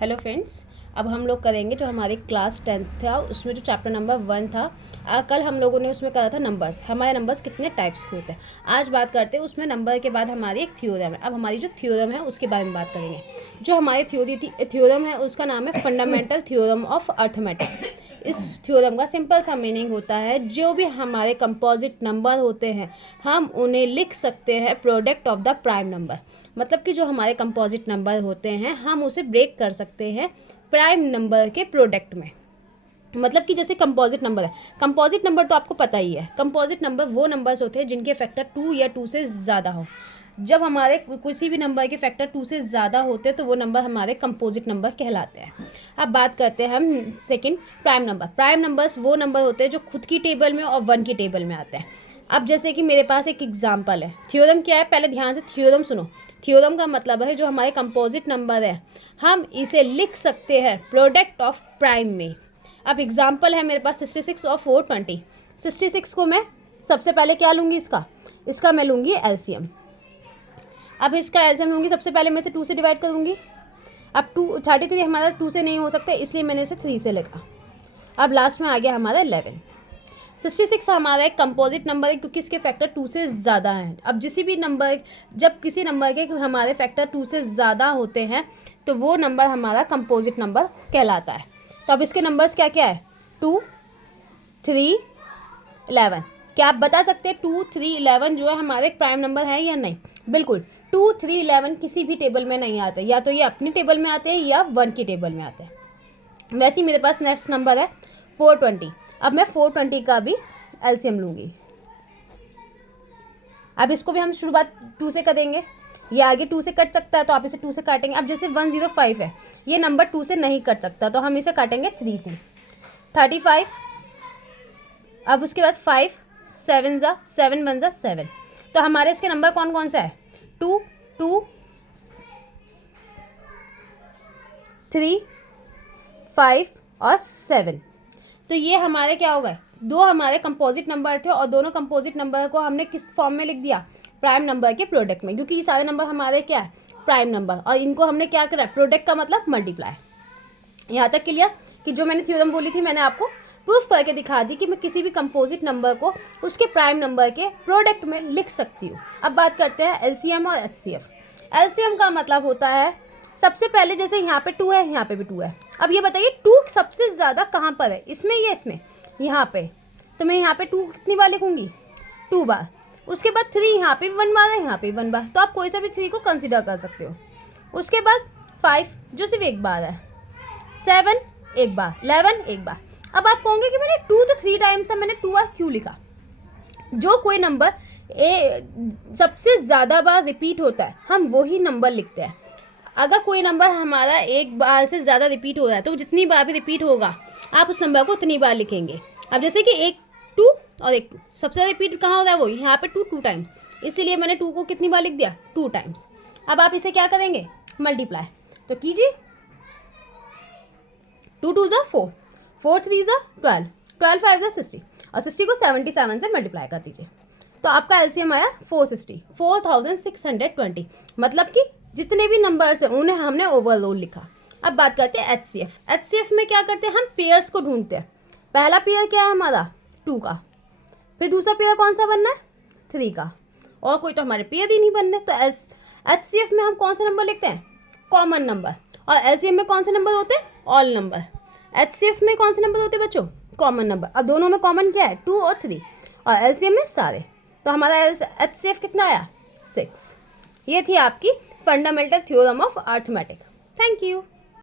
Hello friends, अब हम लोग करेंगे जो हमारी क्लास 10th था उसमें जो चैप्टर नंबर 1 था। कल हम लोगों ने उसमें करा था नंबर्स, हमारे नंबर्स कितने टाइप्स के होते हैं। आज बात करते हैं उसमें नंबर के बाद हमारी एक थ्योरम है। अब हमारी जो थ्योरम है उसके बारे में बात करेंगे। जो हमारी थ्योरम है उसका नाम है फंडामेंटल थ्योरम ऑफ अर्थमेटिक। इस थ्योरम का सिंपल सा मीनिंग होता है जो भी हमारे कंपोजिट नंबर होते हैं हम उन्हें लिख सकते हैं product of the prime number. मतलब कि जो हमारे कंपोजिट नंबर होते हैं हम उसे ब्रेक कर सकते हैं प्राइम नंबर के प्रोडक्ट में। मतलब कि जैसे कंपोजिट नंबर है, कंपोजिट नंबर तो आपको पता ही है। कंपोजिट नंबर वो नंबर्स होते हैं जिनके फैक्टर 2 या 2 से ज़्यादा हो। जब हमारे किसी भी नंबर के फैक्टर 2 से ज़्यादा होते हैं तो वो नंबर हमारे कंपोजिट नंबर कहलाते हैं। अब बात करते हैं हम second prime number. Prime numbers वो नंबर होते हैं जो खुद की टेबल में और 1 की टेबल में आते हैं। अब जैसे कि मेरे पास एक एग्जांपल है। थ्योरम क्या है, पहले ध्यान से थ्योरम सुनो। थ्योरम का मतलब है जो हमारे कंपोजिट नंबर है हम इसे लिख सकते हैं प्रोडक्ट ऑफ प्राइम में। अब एग्जांपल है मेरे पास 66 और 420। 66 को मैं सबसे पहले क्या लूँगी, इसका मैं लूँगी एलसीएम। अब इसका एलसीएम लूँगी, सबसे पहले मैं इसे 2 से डिवाइड करूँगी। अब 33 हमारा 2 से नहीं हो सकता इसलिए मैंने इसे 3 से लिखा। अब लास्ट में आ गया हमारा 11। 66 हमारा एक कंपोजिट नंबर है क्योंकि इसके फैक्टर 2 से ज़्यादा हैं। अब जब किसी नंबर के हमारे फैक्टर 2 से ज़्यादा होते हैं तो वो नंबर हमारा कंपोजिट नंबर कहलाता है। तो अब इसके नंबर्स क्या क्या है, 2, 3, 11। क्या आप बता सकते हैं 2, 3, 11 जो है हमारे प्राइम नंबर है या नहीं? बिल्कुल, 2, 3, 11 किसी भी टेबल में नहीं आते, या तो ये अपनी टेबल में आते हैं या 1 की टेबल में आते हैं। वैसे ही मेरे पास नेक्स्ट नंबर है 420। अब मैं 420 का भी एलसीएम लूँगी। अब इसको भी हम शुरुआत 2 से करेंगे। ये आगे 2 से कट सकता है तो आप इसे 2 से काटेंगे। अब जैसे 105 है, ये नंबर 2 से नहीं कट सकता तो हम इसे काटेंगे 3 से। 35। अब उसके बाद 5, 7 ज़ा 7 1 ज़ा 7। तो हमारे इसके नंबर कौन कौन सा है, 2, 2, 3, 5 और 7। तो ये हमारे क्या हो गए, दो हमारे कंपोजिट नंबर थे और दोनों कंपोजिट नंबर को हमने किस फॉर्म में लिख दिया, प्राइम नंबर के प्रोडक्ट में। क्योंकि ये सारे नंबर हमारे क्या है, प्राइम नंबर, और इनको हमने क्या करा, प्रोडक्ट का मतलब मल्टीप्लाई। यहाँ तक क्लियर कि जो मैंने थ्योरम बोली थी मैंने आपको प्रूफ करके दिखा दी कि मैं किसी भी कंपोजिट नंबर को उसके प्राइम नंबर के प्रोडक्ट में लिख सकती हूँ। अब बात करते हैं एलसीएम और एचसीएफ। एलसीएम का मतलब होता है सबसे पहले जैसे यहाँ पे 2 है, यहाँ पे भी 2 है। अब ये बताइए 2 सबसे ज़्यादा कहाँ पर है, इसमें या इसमें, यहाँ पे। तो मैं यहाँ पे 2 कितनी बार लिखूँगी, 2 बार। उसके बाद 3 यहाँ पे 1 बार है, यहाँ पे 1 बार, तो आप कोई सा भी 3 को कंसिडर कर सकते हो। उसके बाद 5 जो सिर्फ 1 बार है, 7 1 बार, 11 1 बार। अब आप कहोगे कि मैंने 2 तो 3 टाइम्स था, मैंने 2 बार क्यों लिखा? जो कोई नंबर सबसे ज़्यादा बार रिपीट होता है हम वही नंबर लिखते हैं। अगर कोई नंबर हमारा एक बार से ज़्यादा रिपीट हो रहा है तो जितनी बार भी रिपीट होगा आप उस नंबर को उतनी बार लिखेंगे। अब जैसे कि एक 2 और एक 2 सबसे रिपीट कहाँ हो रहा है, वो यहाँ पे 2 टाइम्स, इसीलिए मैंने 2 को कितनी बार लिख दिया, 2 टाइम्स। अब आप इसे क्या करेंगे, मल्टीप्लाई। तो कीजिए, 2 2 ज़ा 4, 4 3 ज़ा 12, 12 5 ज़ा 60 और 60 को 77 से मल्टीप्लाई कर दीजिए। तो आपका एलसीएम आया 460, 4620। मतलब कि जितने भी नंबर्स हैं उन्हें हमने ओवरऑल लिखा। अब बात करते हैं एचसीएफ। एचसीएफ में क्या करते हैं, हम पेयर्स को ढूंढते हैं। पहला पेयर क्या है हमारा, 2 का। फिर दूसरा पेयर कौन सा बनना है, 3 का। और कोई तो हमारे पेयर ही नहीं बनने। तो एचसीएफ में हम कौन सा नंबर लिखते हैं, कॉमन नंबर। और एलसीएम में कौन से नंबर होते हैं, ऑल नंबर। एचसीएफ में कौन से नंबर होते हैं बच्चों, कॉमन नंबर। अब दोनों में कॉमन क्या है, 2 और 3, और एलसीएम में सारे। तो हमारा एचसीएफ कितना आया, 6। ये थी आपकी fundamental theorem of arithmetic. Thank you.